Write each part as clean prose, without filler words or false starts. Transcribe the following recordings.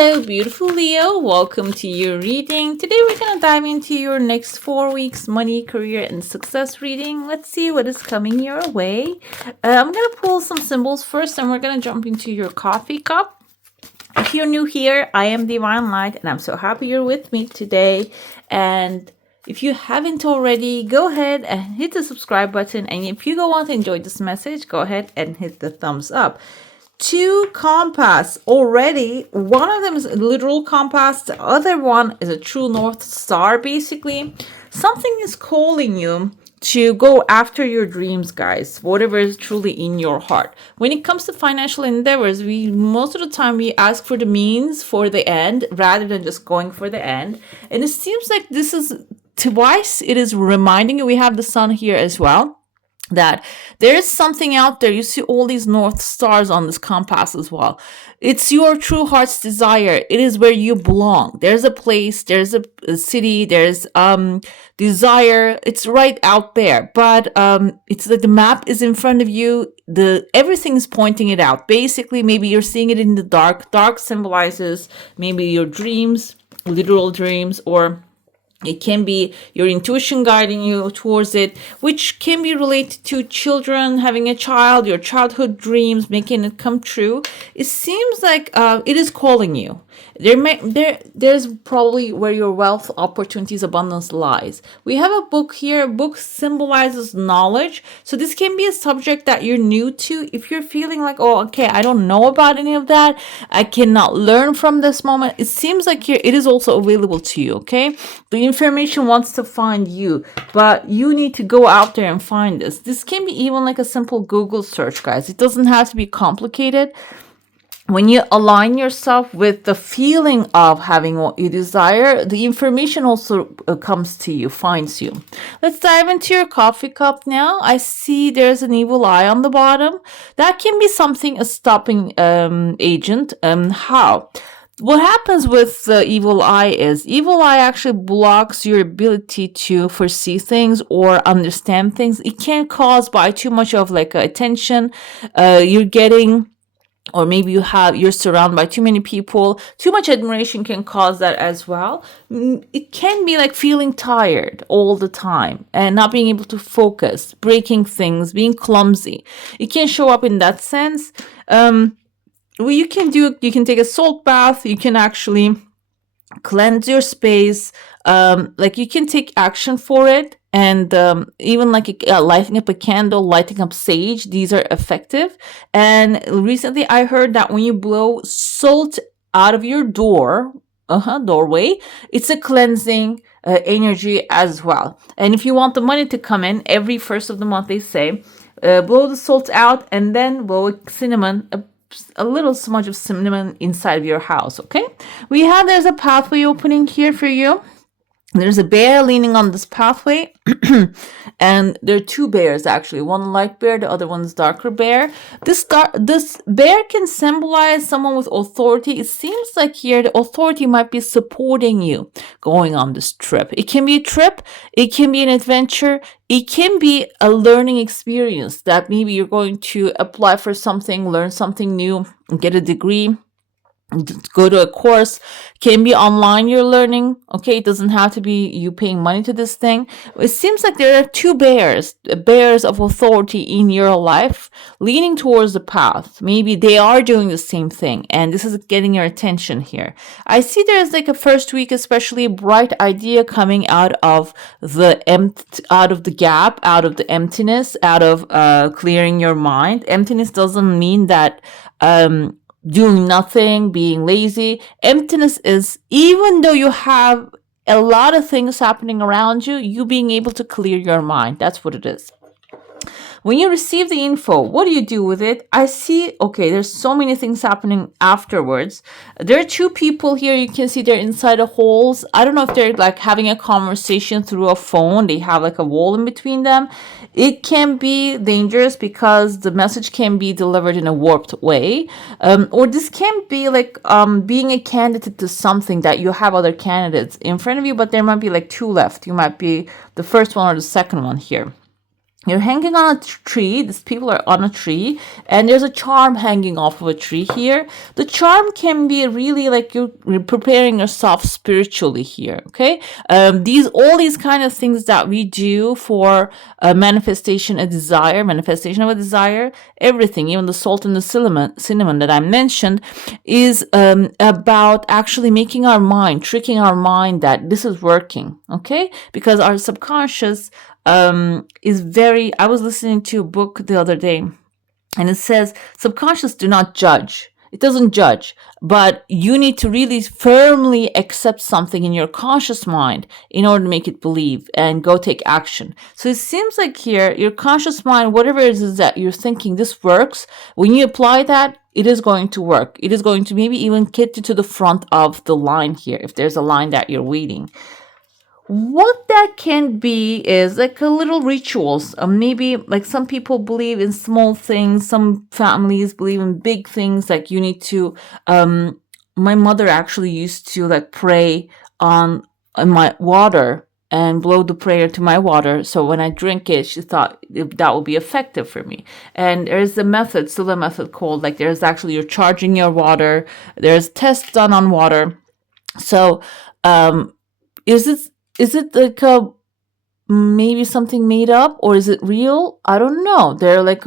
Hello, beautiful Leo. Welcome to your reading. Today we're going to dive into your next 4 weeks money, career, and success reading. Let's see what is coming your way. I'm going to pull some symbols first, and we're going to jump into your coffee cup. If you're new here, I am Divine Light, and I'm so happy you're with me today. And if you haven't already, go ahead and hit the subscribe button. And if you go on to enjoy this message, go ahead and hit the thumbs up. 2 compass already. One of them is a literal compass. The other one is a true north star. Basically, something is calling you to go after your dreams, guys, whatever is truly in your heart. When it comes to financial endeavors, most of the time we ask for the means for the end rather than just going for the end. And it seems like this is twice it is reminding you. We have the sun here as well, that there is something out there. You see all these north stars on this compass as well. It's your true heart's desire. It is where you belong. There's a place, there's a city, there's desire. It's right out there, but it's like the map is in front of you. Everything is pointing it out. Basically, maybe you're seeing it in the dark. Dark symbolizes maybe your dreams, literal dreams, or it can be your intuition guiding you towards it, which can be related to children, having a child, your childhood dreams, making it come true. It seems like it is calling you. There's probably where your wealth, opportunities, abundance lies. We have a book here. A book symbolizes knowledge. So this can be a subject that you're new to. If you're feeling like, oh, okay, I don't know about any of that, I cannot learn from this moment, it seems like it is also available to you, okay? The information wants to find you, but you need to go out there and find this. This can be even like a simple Google search, guys. It doesn't have to be complicated. When you align yourself with the feeling of having what you desire, the information also comes to you, finds you. Let's dive into your coffee cup now. I see there's an evil eye on the bottom. That can be something, a stopping agent. How? What happens with the evil eye is evil eye actually blocks your ability to foresee things or understand things. It can cause by too much of like attention you're getting, or maybe you're surrounded by too many people. Too much admiration can cause that as well. It can be like feeling tired all the time and not being able to focus, breaking things, being clumsy. It can show up in that sense. What you can do, you can take a salt bath. You can actually cleanse your space. Like you can take action for it. And even like lighting up a candle, lighting up sage, these are effective. And recently I heard that when you blow salt out of your doorway, it's a cleansing energy as well. And if you want the money to come in every first of the month, they say, blow the salt out and then blow a little smudge of cinnamon inside of your house, okay? There's a pathway opening here for you. There's a bear leaning on this pathway, and there are 2 bears actually. One light bear, the other one's darker bear. This bear can symbolize someone with authority. It seems like here the authority might be supporting you going on this trip. It can be a trip, it can be an adventure, it can be a learning experience that maybe you're going to apply for something, learn something new, get a degree, go to a course. Can be online you're learning, okay? It doesn't have to be you paying money to this thing. It seems like there are 2 bears of authority in your life leaning towards the path. Maybe they are doing the same thing, and this is getting your attention here. I see there's like a first week, especially a bright idea coming out of the gap, out of the emptiness, out of clearing your mind. Emptiness doesn't mean that doing nothing, being lazy. Emptiness is, even though you have a lot of things happening around you, you being able to clear your mind. That's what it is. When you receive the info, what do you do with it? I see, okay, there's so many things happening afterwards. There are 2 people here. You can see they're inside the holes. I don't know if they're like having a conversation through a phone. They have like a wall in between them. It can be dangerous because the message can be delivered in a warped way. Or this can be like being a candidate to something that you have other candidates in front of you, but there might be like 2 left. You might be the first one or the second one here. You're hanging on a tree. These people are on a tree, and there's a charm hanging off of a tree here. The charm can be really like you're preparing yourself spiritually here. Okay, all these kind of things that we do for manifestation of a desire. Everything, even the salt and the cinnamon that I mentioned, is about actually making our mind, tricking our mind that this is working. Okay, because our subconscious is very. I was listening to a book the other day, and it says subconscious do not judge. It doesn't judge, but you need to really firmly accept something in your conscious mind in order to make it believe and go take action. So it seems like here, your conscious mind, whatever it is that you're thinking, this works. When you apply that, it is going to work. It is going to maybe even get you to the front of the line here, if there's a line that you're waiting. What that can be is like a little rituals. Maybe like some people believe in small things, some families believe in big things, like you need to my mother actually used to like pray on my water and blow the prayer to my water, so when I drink it, she thought that would be effective for me. And there's a method, still a method called, like, there's actually, you're charging your water, there's tests done on water. So is it like a maybe something made up, or is it real? I don't know. There are like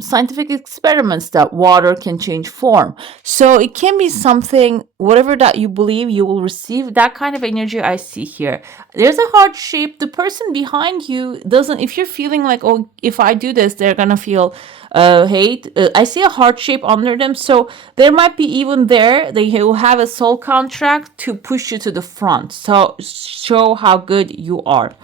scientific experiments that water can change form. So it can be something, whatever that you believe, you will receive that kind of energy. I see here. There's a heart shape. The person behind you doesn't, if you're feeling like, oh, if I do this, they're going to feel hate. I see a heart shape under them. So there might be even there, they will have a soul contract to push you to the front. So show how good you are.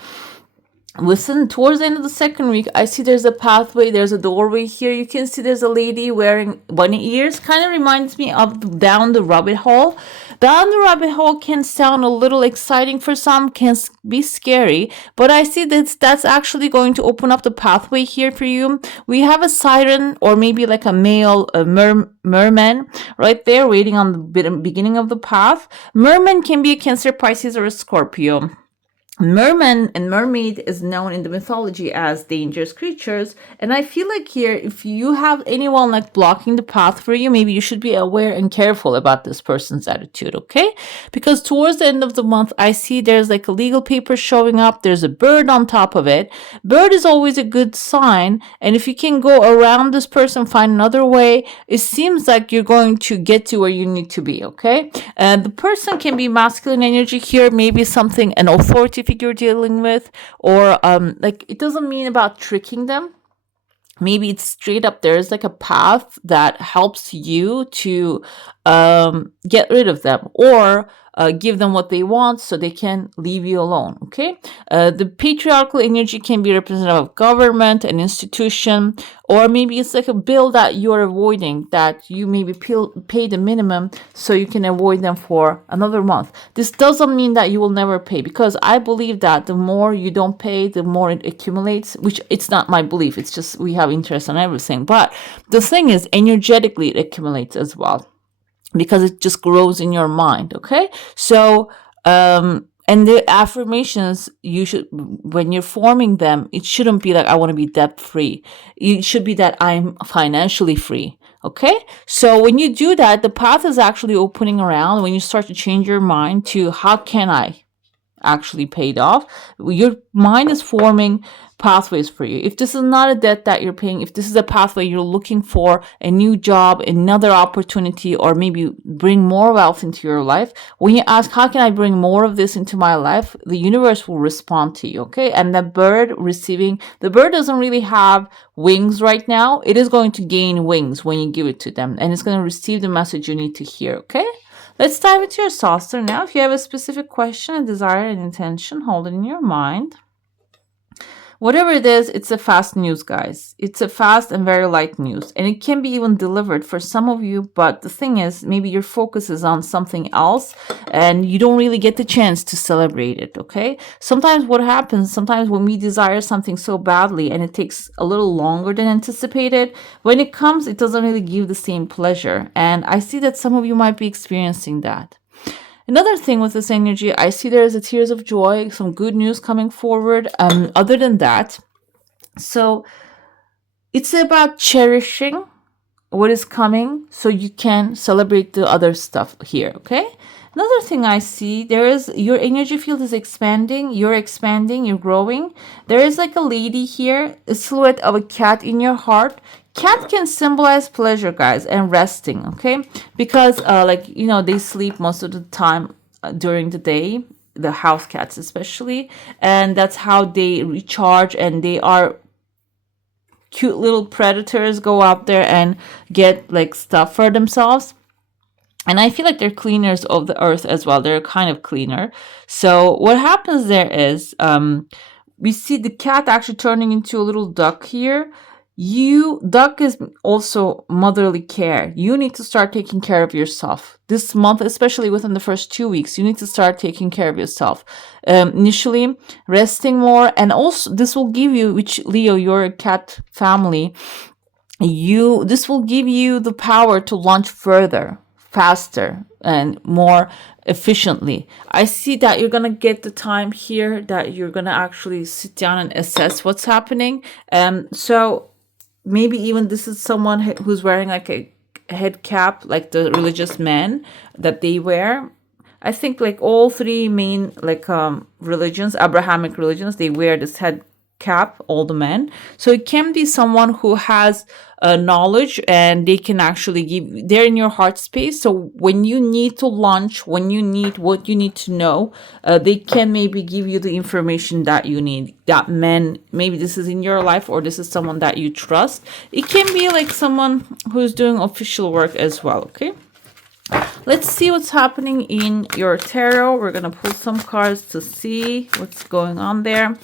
Listen, towards the end of the second week, I see there's a pathway, there's a doorway here. You can see there's a lady wearing bunny ears. Kind of reminds me of Down the Rabbit Hole. Down the Rabbit Hole can sound a little exciting for some, can be scary, but I see that's actually going to open up the pathway here for you. We have a siren, or maybe like a male merman right there waiting on the beginning of the path. Merman can be a Cancer, Pisces, or a Scorpio. Merman and mermaid is known in the mythology as dangerous creatures, and I feel like here, if you have anyone like blocking the path for you, maybe you should be aware and careful about this person's attitude, okay? Because towards the end of the month, I see there's like a legal paper showing up, there's a bird on top of it. Bird is always a good sign, and if you can go around this person, find another way, it seems like you're going to get to where you need to be, okay? The person can be masculine energy here, maybe something, an authority figure dealing with, or like, it doesn't mean about tricking them. Maybe it's straight up, there's like a path that helps you to get rid of them, or give them what they want so they can leave you alone, okay? The patriarchal energy can be representative of government, an institution, or maybe it's like a bill that you're avoiding, that you maybe pay the minimum so you can avoid them for another month. This doesn't mean that you will never pay, because I believe that the more you don't pay, the more it accumulates, which it's not my belief. It's just we have interest on everything. But the thing is, energetically, it accumulates as well, because it just grows in your mind, okay? So and the affirmations, you should, when you're forming them, it shouldn't be like, I want to be debt free. It should be that I'm financially free, okay? So when you do that, the path is actually opening around. When you start to change your mind to, how can I actually paid off, your mind is forming pathways for you. If this is not a debt that you're paying, if this is a pathway you're looking for, a new job, another opportunity, or maybe bring more wealth into your life, when you ask, how can I bring more of this into my life, the universe will respond to you, okay? And the bird doesn't really have wings right now. It is going to gain wings when you give it to them, and it's going to receive the message you need to hear, okay? Let's dive into your saucer now. If you have a specific question, a desire, an intention, hold it in your mind. Whatever it is, it's a fast news, guys. It's a fast and very light news. And it can be even delivered for some of you. But the thing is, maybe your focus is on something else and you don't really get the chance to celebrate it, okay? Sometimes what happens, sometimes when we desire something so badly and it takes a little longer than anticipated, when it comes, it doesn't really give the same pleasure. And I see that some of you might be experiencing that. Another thing with this energy, I see there is a tears of joy, some good news coming forward. Other than that, So it's about cherishing what is coming so you can celebrate the other stuff here, okay? Another thing I see, there is your energy field is expanding, you're growing. There is like a lady here, a silhouette of a cat in your heart. Cat can symbolize pleasure, guys, and resting, okay? Because like, you know, they sleep most of the time during the day, the house cats especially, and that's how they recharge, and they are cute little predators, go out there and get like stuff for themselves. And I feel like they're cleaners of the earth as well. They're kind of cleaner. So what happens there is we see the cat actually turning into a little duck here. Duck is also motherly care. You need to start taking care of yourself this month, especially within the first 2 weeks. You need to start taking care of yourself. Initially resting more, and also this will give you, which Leo, you're a cat family, this will give you the power to launch further, faster, and more efficiently. I see that you're gonna get the time here that you're gonna actually sit down and assess what's happening. So maybe even this is someone who's wearing like a head cap, like the religious men that they wear. I think like all three main like religions, Abrahamic religions, they wear this head cap, all the men. So it can be someone who has knowledge, and they can actually they're in your heart space. So when you need to launch, when you need what you need to know, they can maybe give you the information that you need. That men, maybe this is in your life, or this is someone that you trust. It can be like someone who's doing official work as well, okay? Let's see what's happening in your tarot. We're going to pull some cards to see what's going on there.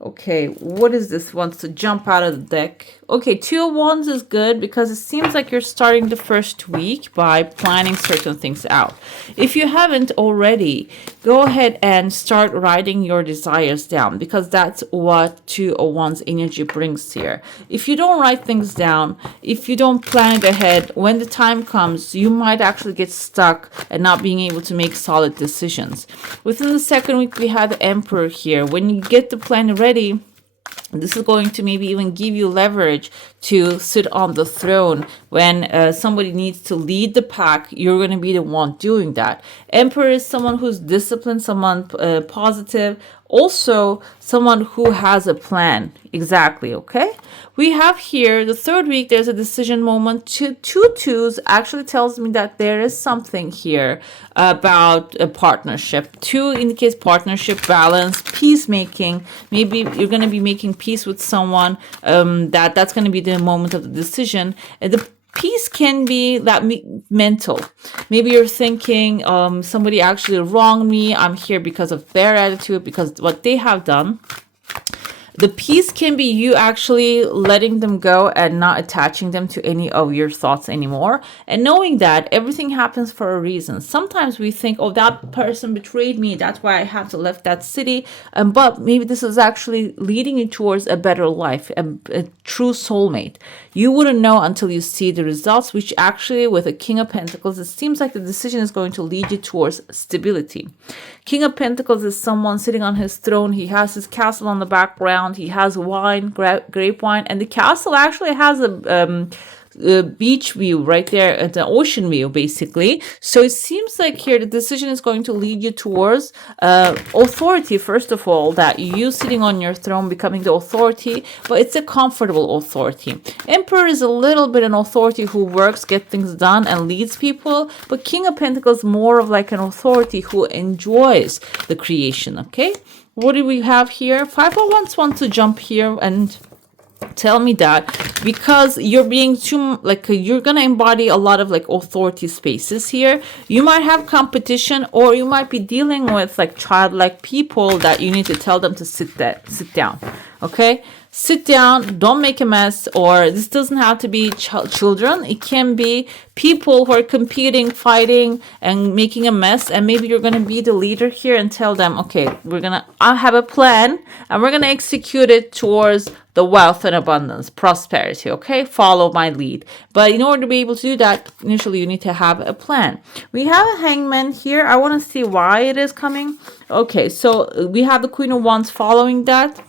Okay, what is this? Wants to jump out of the deck. Okay, Two of Wands is good because it seems like you're starting the first week by planning certain things out. If you haven't already, go ahead and start writing your desires down, because that's what Two of Wands energy brings here. If you don't write things down, if you don't plan it ahead, when the time comes, you might actually get stuck and not being able to make solid decisions. Within the second week, we have the Emperor here. When you get the plan ready, this is going to maybe even give you leverage to sit on the throne. When somebody needs to lead the pack, you're going to be the one doing that. Emperor is someone who's disciplined, someone positive, also someone who has a plan. Exactly, okay? We have here the third week, there's a decision moment. Two twos actually tells me that there is something here about a partnership. Two indicates partnership, balance, peacemaking. Maybe you're going to be making peace with someone. That's going to be the moment of the decision. The peace can be that mental. Maybe you're thinking somebody actually wronged me. I'm here because of their attitude, because what they have done. The peace can be you actually letting them go and not attaching them to any of your thoughts anymore. And knowing that everything happens for a reason. Sometimes we think, oh, that person betrayed me, that's why I have to leave that city. But maybe this is actually leading you towards a better life, a true soulmate. You wouldn't know until you see the results, which actually with a King of Pentacles, it seems like the decision is going to lead you towards stability. King of Pentacles is someone sitting on his throne. He has his castle on the background. He has wine, grape wine, and the castle actually has a beach view right there at the ocean view, basically. So it seems like here the decision is going to lead you towards authority, first of all, that you sitting on your throne becoming the authority, but it's a comfortable authority. Emperor is a little bit an authority who works, get things done, and leads people, but King of Pentacles more of like an authority who enjoys the creation, okay? What do we have here? Five of Wands wants to jump here and tell me that because you're being too like you're gonna embody a lot of like authority spaces here. You might have competition, or you might be dealing with like childlike people that you need to tell them to sit down. Okay, sit down, don't make a mess. Or this doesn't have to be children, it can be people who are competing, fighting, and making a mess. And maybe you're gonna be the leader here and tell them, okay, I have a plan and we're gonna execute it towards the wealth and abundance, prosperity, okay? Follow my lead. But in order to be able to do that, initially you need to have a plan. We have a Hangman here. I want to see why it is coming. Okay, so we have the Queen of Wands following that.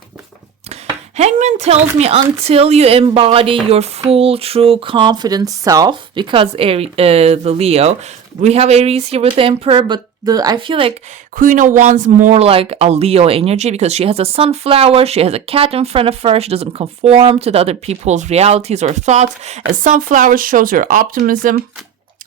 Hangman tells me until you embody your full, true, confident self, because the Leo, we have Aries here with the Emperor, but I feel like Queen of Wands more like a Leo energy because she has a sunflower, she has a cat in front of her, she doesn't conform to the other people's realities or thoughts. And sunflower shows her optimism.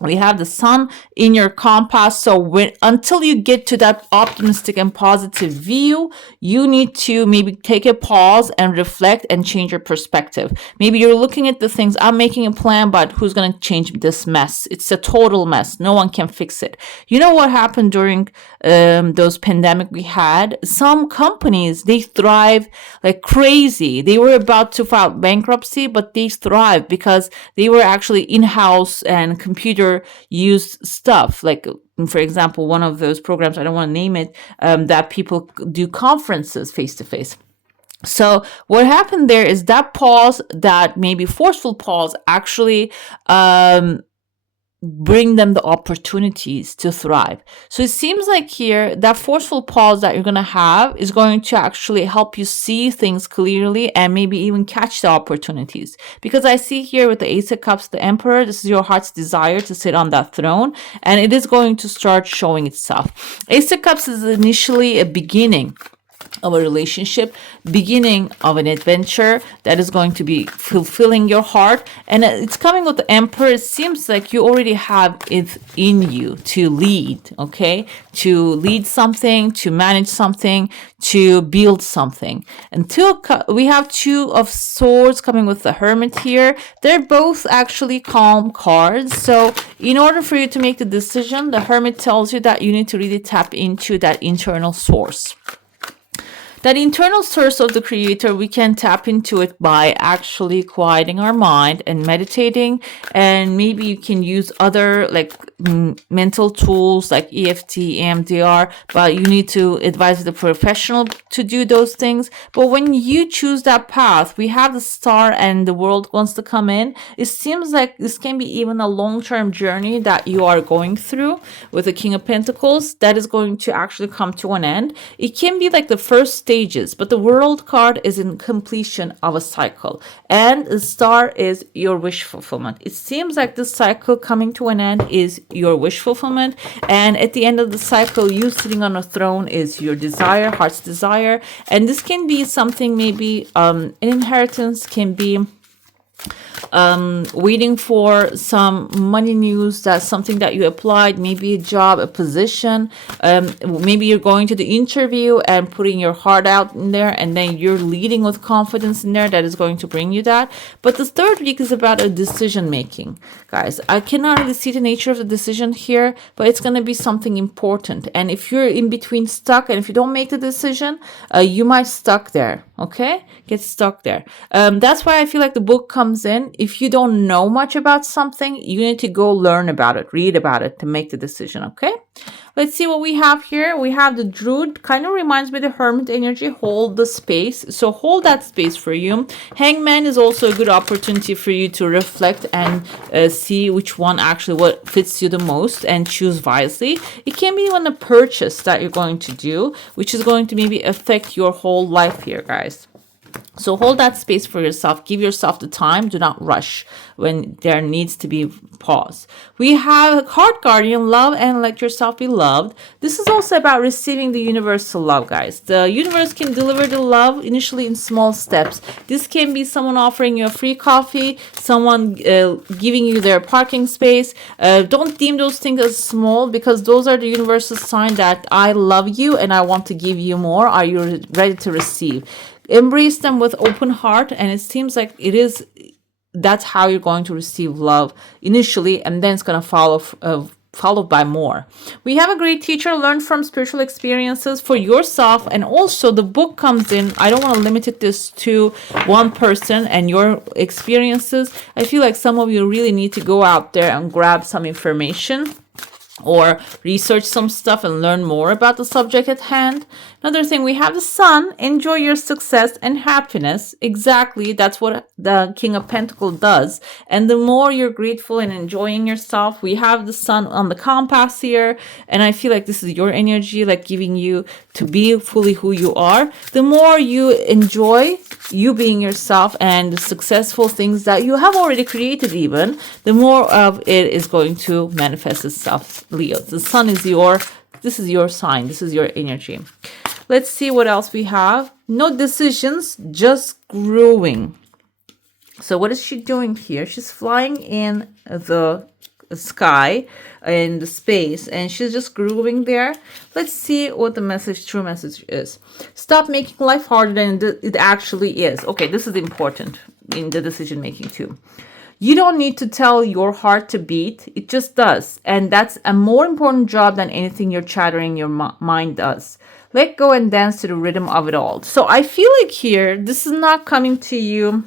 We have the sun in your compass. So until you get to that optimistic and positive view, you need to maybe take a pause and reflect and change your perspective. Maybe you're looking at the things, I'm making a plan, but who's going to change this mess? It's a total mess. No one can fix it. You know what happened during those pandemic we had? Some companies, they thrive like crazy. They were about to file bankruptcy, but they thrived because they were actually in-house and computer used stuff. Like, for example, one of those programs, I don't want to name it, that people do conferences face to face. So what happened there is that pause, that maybe forceful pause, actually bring them the opportunities to thrive. So it seems like here that forceful pause that you're going to have is going to actually help you see things clearly and maybe even catch the opportunities. Because I see here with the Ace of Cups, the Emperor, this is your heart's desire to sit on that throne, and it is going to start showing itself. Ace of Cups is initially a beginning of a relationship, beginning of an adventure that is going to be fulfilling your heart. And it's coming with the Emperor. It seems like you already have it in you to lead, okay? To lead something, to manage something, to build something. Until we have Two of Swords coming with the Hermit here. They're both actually calm cards. So in order for you to make the decision, the Hermit tells you that you need to really tap into that internal source. That internal source of the creator, we can tap into it by actually quieting our mind and meditating. And maybe you can use other like mental tools like EFT, EMDR, but you need to advise the professional to do those things. But when you choose that path, we have the star and the world wants to come in. It seems like this can be even a long-term journey that you are going through with the King of Pentacles that is going to actually come to an end. It can be like the first stages, but the world card is in completion of a cycle, and the star is your wish fulfillment. It seems like this cycle coming to an end is your wish fulfillment, and at the end of the cycle, you sitting on a throne is your desire, heart's desire. And this can be something, maybe an inheritance, can be waiting for some money news, that's something that you applied, maybe a job, a position, maybe you're going to the interview and putting your heart out in there, and then you're leading with confidence in there, that is going to bring you that. But the third week is about a decision making, guys. I cannot really see the nature of the decision here, but it's going to be something important. And if you're in between stuck, and if you don't make the decision, you might stuck there. Okay, get stuck there. That's why I feel like the book comes in. If you don't know much about something, you need to go learn about it, read about it to make the decision. Okay, let's see what we have here. We have the Druid, kind of reminds me of the Hermit energy. Hold the space. So hold that space for you. Hangman is also a good opportunity for you to reflect and see which one actually what fits you the most and choose wisely. It can be even a purchase that you're going to do, which is going to maybe affect your whole life here, guys. So hold that space for yourself. Give yourself the time. Do not rush when there needs to be pause. We have Heart Guardian, love and let yourself be loved. This is also about receiving the universal love, guys. The universe can deliver the love initially in small steps. This can be someone offering you a free coffee, someone giving you their parking space. Don't deem those things as small, because those are the universal sign that I love you and I want to give you more. Are you ready to receive? Embrace them with open heart, and it seems like that's how you're going to receive love initially, and then it's going to followed by more. We have a great teacher. Learn from spiritual experiences for yourself, and also the book comes in. I don't want to limit this to one person and your experiences. I feel like some of you really need to go out there and grab some information or research some stuff and learn more about the subject at hand. Another thing, we have the sun. Enjoy your success and happiness. Exactly. That's what the King of Pentacles does. And the more you're grateful and enjoying yourself, we have the sun on the compass here. And I feel like this is your energy, like giving you to be fully who you are. The more you enjoy you being yourself and the successful things that you have already created, even, the more of it is going to manifest itself, Leo. The sun is this is your sign. This is your energy. Let's see what else we have. No decisions, just growing. So what is she doing here? She's flying in the sky, in the space, and she's just growing there. Let's see what the true message is. Stop making life harder than it actually is. Okay, this is important in the decision making too. You don't need to tell your heart to beat. It just does. And that's a more important job than anything your chattering your mind does. Let go and dance to the rhythm of it all. So I feel like here, this is not coming to you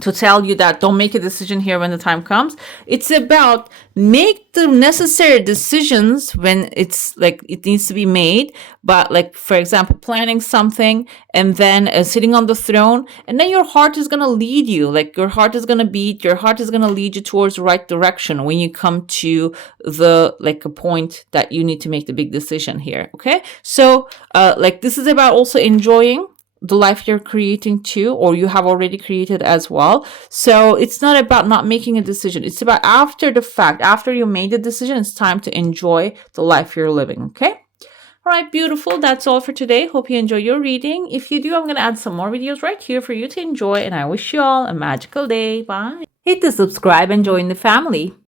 to tell you that don't make a decision here when the time comes. It's about make the necessary decisions when it's like it needs to be made. But like, for example, planning something and then sitting on the throne, and then your heart is going to lead you. Like your heart is going to beat, your heart is going to lead you towards the right direction when you come to the, like a point that you need to make the big decision here. Okay. So like this is about also enjoying the life you're creating too, or you have already created as well. So it's not about not making a decision. It's about after the fact, after you made the decision, it's time to enjoy the life you're living. Okay. All right, beautiful. That's all for today. Hope you enjoy your reading. If you do, I'm going to add some more videos right here for you to enjoy. And I wish you all a magical day. Bye. Hit the subscribe and join the family.